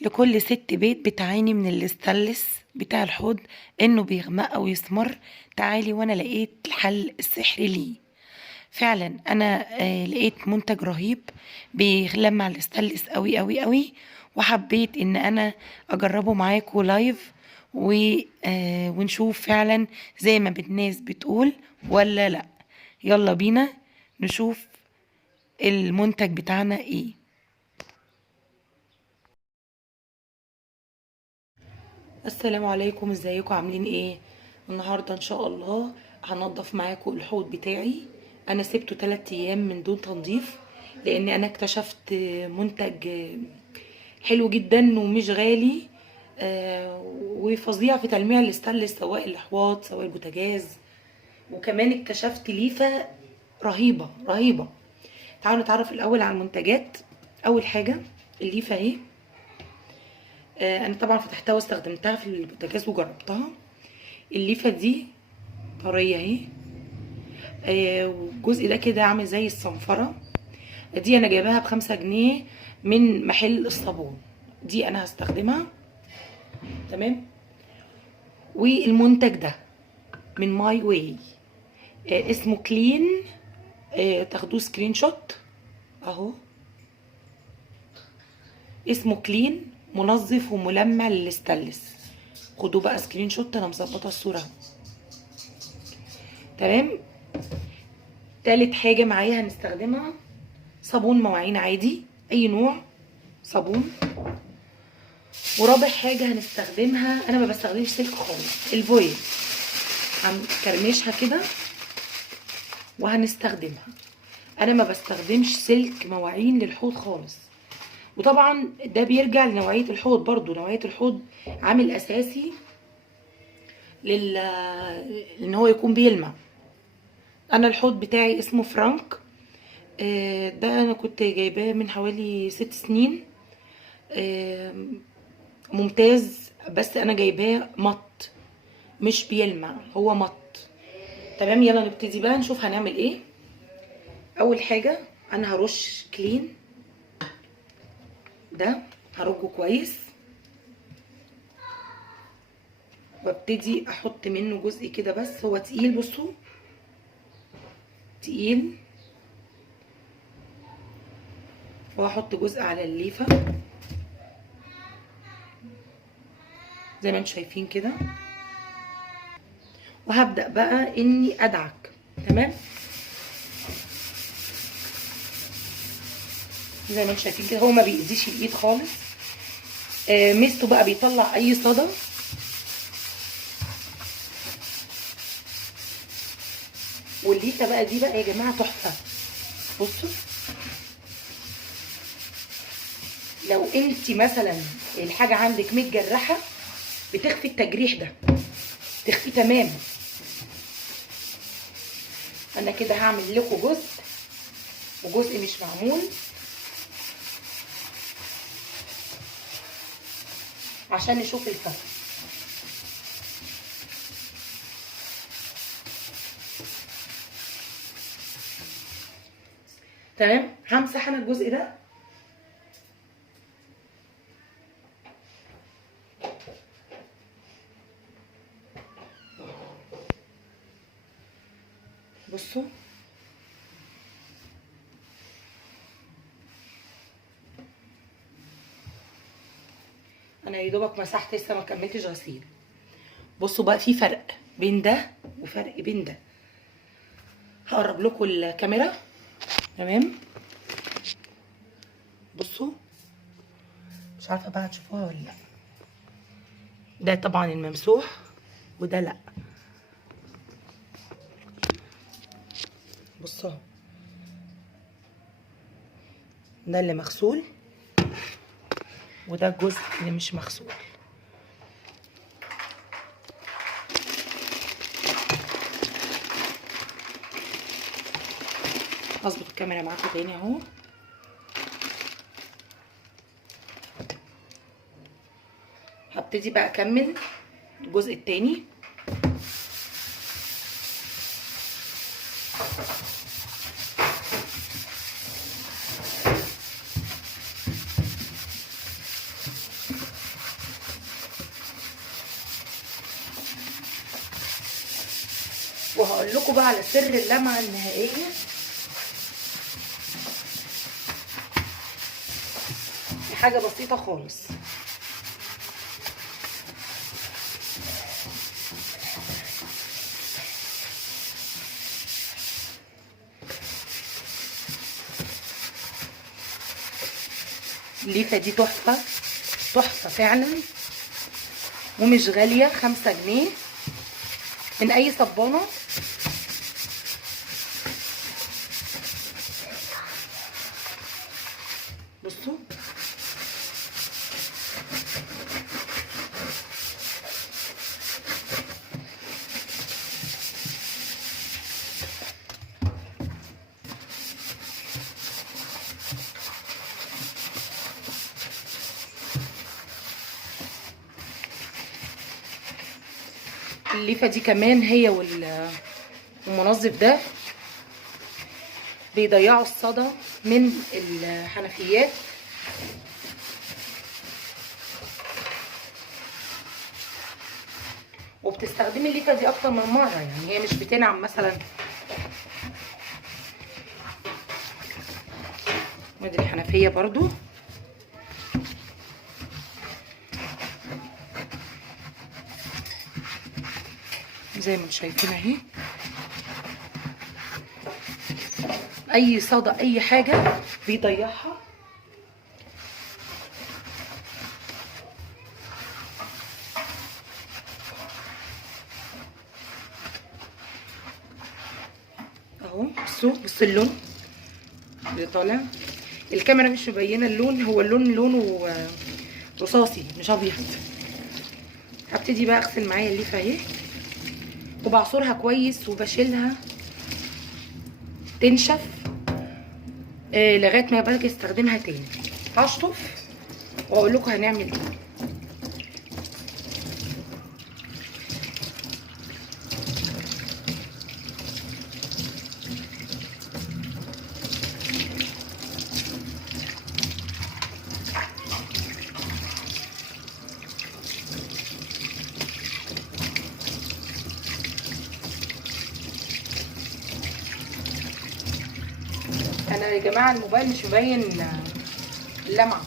لكل ست بيت بتعاني من الاستانلس بتاع الحوض انه بيغمق او يسمر. تعالي وانا لقيت الحل السحري ليه. فعلا انا لقيت منتج رهيب بيلمع الاستانلس قوي قوي قوي، وحبيت ان انا اجربه معاكم لايف ونشوف فعلا زي ما الناس بتقول ولا لا. يلا بينا نشوف المنتج بتاعنا ايه. السلام عليكم، ازيكم عاملين ايه؟ النهارده ان شاء الله هنضف معاكم الحوض بتاعي. انا سبته 3 ايام من دون تنظيف لان انا اكتشفت منتج حلو جدا ومش غالي، وفظيع في تلميع الاستانلس سواء الاحواض سواء البوتاجاز. وكمان اكتشفت ليفه رهيبه رهيبه. تعالوا نتعرف الاول على المنتجات. اول حاجه الليفه اهي. انا طبعا فتحتها واستخدمتها في البوتاجاز وجربتها. الليفه دي طريه اهي. والجزء ده كده عامل زي الصنفره. دي انا جايباها ب5 جنيه من محل الصابون. دي انا هستخدمها. تمام. والمنتج ده من ماي واي، اسمه كلين. تاخدوه سكرين شوت اهو. اسمه كلين، منظف وملمع للستانلس. خدوا بقى سكرين شوت، انا مظبطه الصوره اهو. تمام. تالت حاجه معايا هنستخدمها صابون مواعين عادي، اي نوع صابون. ورابع حاجه هنستخدمها، انا ما بستخدمش سلك خالص، الفويل. هنكرمشها كده وهنستخدمها. انا ما بستخدمش سلك مواعين للحوض خالص. وطبعا ده بيرجع لنوعيه الحوض، برضو نوعيه الحوض عامل اساسي ان هو يكون بيلمع. انا الحوض بتاعي اسمه فرانك. ده انا كنت جايباه من حوالي 6 سنين. ممتاز، بس انا جايباه مط مش بيلمع، هو مط. تمام. يلا نبتدي بقى نشوف هنعمل ايه. اول حاجه انا هرش كلين ده، هرجه كويس وابتدي احط منه جزء كده، بس هو تقيل، بصوا تقيل. واحط جزء على الليفه زي ما انتم شايفين كده. وهبدا بقى اني ادعك. تمام. زي ما انتم شايفين كده، هو ما بيأذيش الايد خالص. ميزته بقى بيطلع اي صدى. والليفه بقى دي بقى يا جماعه تحفه. بصوا، لو انت مثلا الحاجه عندك متجرحه بتخفي التجريح ده، تخفي تماما. انا كده هعمل لكم جزء وجزء مش معمول عشان نشوف الفرق. تمام. همسح انا الجزء ده. بصوا، انا يا دوبك مسحت، لسه ما كملتش غسيل. بصوا بقى في فرق بين ده وفرق بين ده. هقرب لكم الكاميرا. تمام. بصوا، مش عارفه بقى هتشوفوها ولا لا. ده طبعا الممسوح وده لا. بصوا، ده اللي مغسول وده الجزء اللي مش مغسول. اظبط الكاميرا معاكم تاني اهو. هبتدي بقى اكمل الجزء التاني. وهقول لكم بقى على سر اللمعه النهائيه. حاجه بسيطه خالص. الليفه دي تحفه تحفه فعلا، ومش غاليه، 5 جنيه من اي صبانه. بصوا الليفه دي كمان هي والمنظف ده بيضيعوا الصدى من الحنفيات. وبتستخدمي الليفه دي اكتر من مره، يعني هي مش بتنعم مثلا. ودي الحنفيه برضو زي ما انتم شايفين اهي. اي صدى اي حاجه بيضيعها. اهو بصوا اللون اللي طالع. الكاميرا مش مبينه اللون، هو اللون لونه رصاصي مش ابيض. هبتدي بقى اغسل معايا الليفه اهي، وبعصرها كويس وبشيلها تنشف لغايه ما باجي استخدمها تاني. هشطف واقول لكم هنعمل ايه. انا يا جماعه الموبايل مش مبين اللمعه.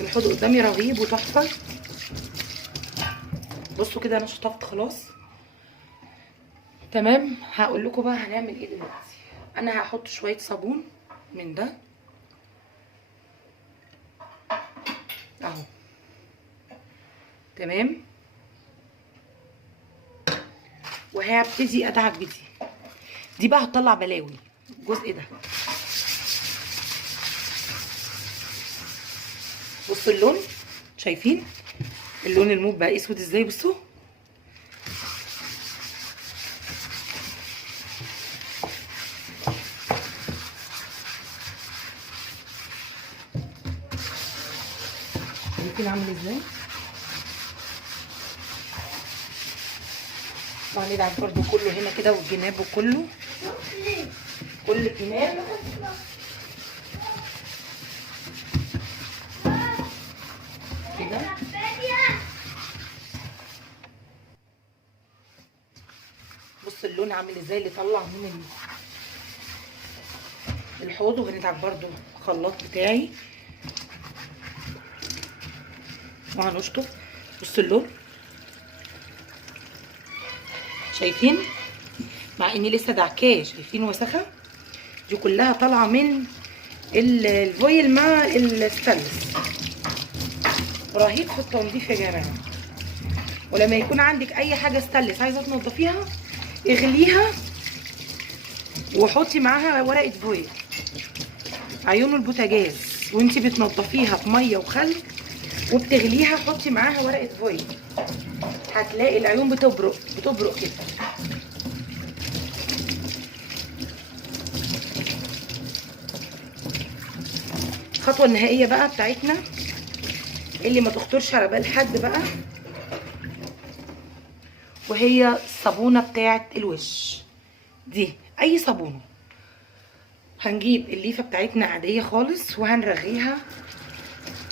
الحوض قدامي رهيب وتحفه. بصوا كده انا شطفت خلاص تمام. هقول لكم بقى هنعمل ايه دلوقتي. انا هحط شويه صابون من ده اهو تمام، وهبتدي ادعك دي بقى هتطلع بلاوي الجزء ده. بصوا اللون، شايفين اللون الموف بقى اسود ازاي؟ بصوا شايفين عامل ازاي؟ وهندعك برضو كله هنا كده، والجناب وكله كل الجناب كده. بص اللون عامل ازاي اللي طلع من الحوض. وهندعك برضو الخلاط بتاعي وهنشطف. بص اللون شايفين، مع اني لسه دعكاه. شايفين وسخه دي كلها طالعه من الفويل مع الستانلس. رهيب في التنظيف يا جماعه. ولما يكون عندك اي حاجه ستانلس عايزه تنضفيها اغليها وحطي معاها ورقه فويل. عيون البوتاجاز وانتي بتنضفيها بميه وخل وبتغليها حطي معاها ورقه فويل، هتلاقي العيون بتبرق كده. الخطوه النهائيه بقى بتاعتنا اللي ما تخطرش على بال حد بقى، وهي الصابونه بتاعت الوش دي. اي صابونه. هنجيب الليفه بتاعتنا عاديه خالص وهنرغيها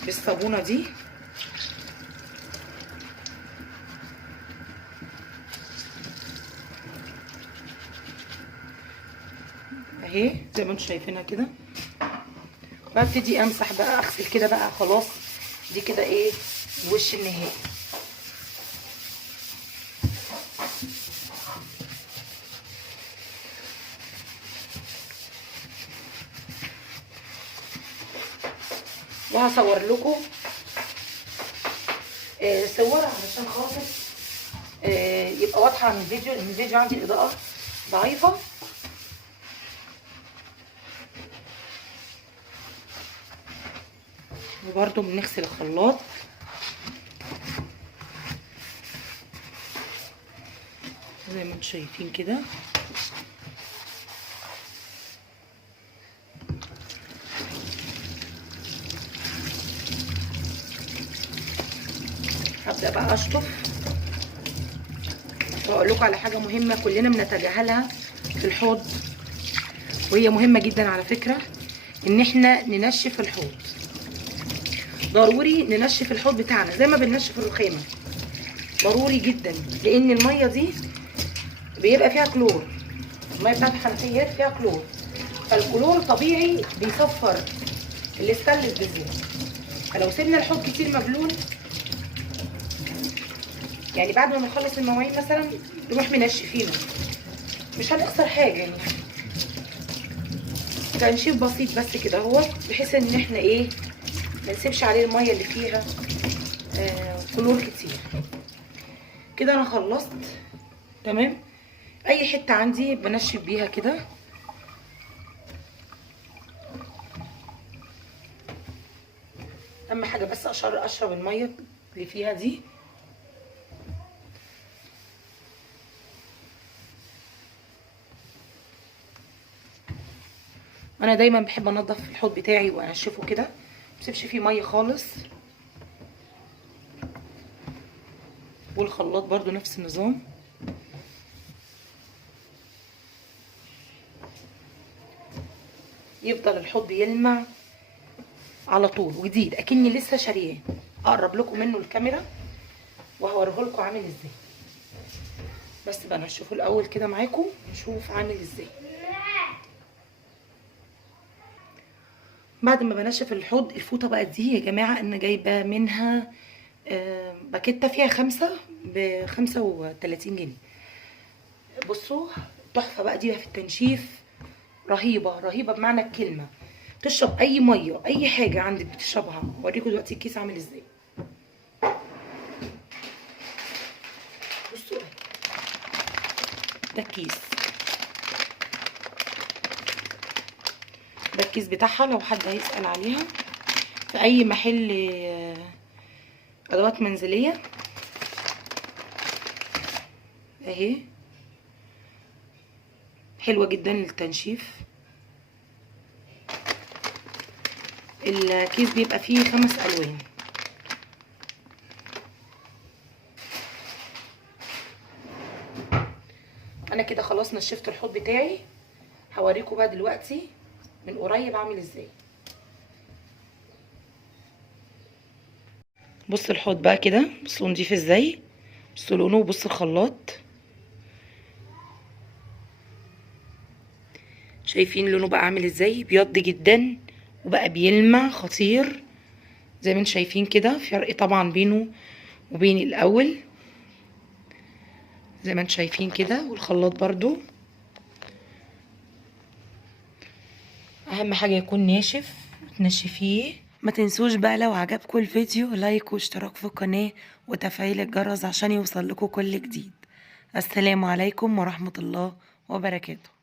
بالصابونه دي اهي زي ما انتم شايفينها كده. وابتدي امسح بقى، اغسل كده بقى. خلاص دي كده ايه الوش النهائي. وهصور لكم صور علشان خاطر يبقى واضحه عن الفيديو، لان الفيديو عندي الاضاءه ضعيفه. وبرده بنغسل الخلاط زي ما انتم شايفين كده. هبدأ بقى اشطف. واقول لكم على حاجه مهمه كلنا بنتجاهلها في الحوض، وهي مهمه جدا على فكره، ان احنا ننشف الحوض. ضروري ننشف الحوض بتاعنا زي ما بننشف الرخامه، ضروري جدا، لان الميه دي بيبقى فيها كلور. الميه بتاعت الحنفيات فيها كلور، فالكلور طبيعي بيصفر الاستانلس بالذات. فلو سيبنا الحوض كتير مبلول، يعني بعد ما نخلص المواعين مثلا نروح منشفينه، مش هنخسر حاجه يعني، تنشيف بسيط بس كده اهو، بحيث ان احنا ايه ما نسيبش عليه الميه اللي فيها كلور كتير. كده انا خلصت تمام. اي حته عندي بنشف بيها كده. اهم حاجه بس اشرب الميه اللي فيها دي. انا دايما بحب انضف الحوض بتاعي وانشفه كده، مسيبش فيه ميه خالص. والخلاط برضو نفس النظام. يفضل الحوض يلمع على طول وجديد، اكني لسه شارياه. اقرب لكم منه الكاميرا وهوريه لكم عامل ازاي. بس بنشفه الاول كده معاكم نشوف عامل ازاي. بعد ما بنشف الحوض، الفوطه بقى دي يا جماعه انا جايبه منها باكيته فيها 5 ب 35 جنيه. بصوا تحفه بقى دي في التنشيف، رهيبه رهيبه بمعنى الكلمه. تشرب اي ميه اي حاجه عندك بتشربها. اوريكم دلوقتي الكيس عامل ازاي. بصوا ده الكيس، ده الكيس بتاعها لو حد هيسأل عليها في اي محل ادوات منزليه اهي. حلوه جدا للتنشيف. الكيس بيبقى فيه 5 ألوان. انا كده خلاص نشفت الحوض بتاعي. هوريكم بقى دلوقتي من قريب عامل ازاي. بص الحوض بقى كده، بصوا نضيف ازاي، بصوا لونه، وبص الخلاط شايفين لونه بقى عامل ازاي، بيض جدا وبقى بيلمع خطير زي ما انتم شايفين كده. فرق طبعا بينه وبين الاول زي ما انتم شايفين كده. والخلاط برضو اهم حاجه يكون ناشف، تنشفيه. ما تنسوش بقى لو عجبكم الفيديو لايك واشتراك في القناه وتفعيل الجرس عشان يوصل لكم كل جديد. السلام عليكم ورحمه الله وبركاته.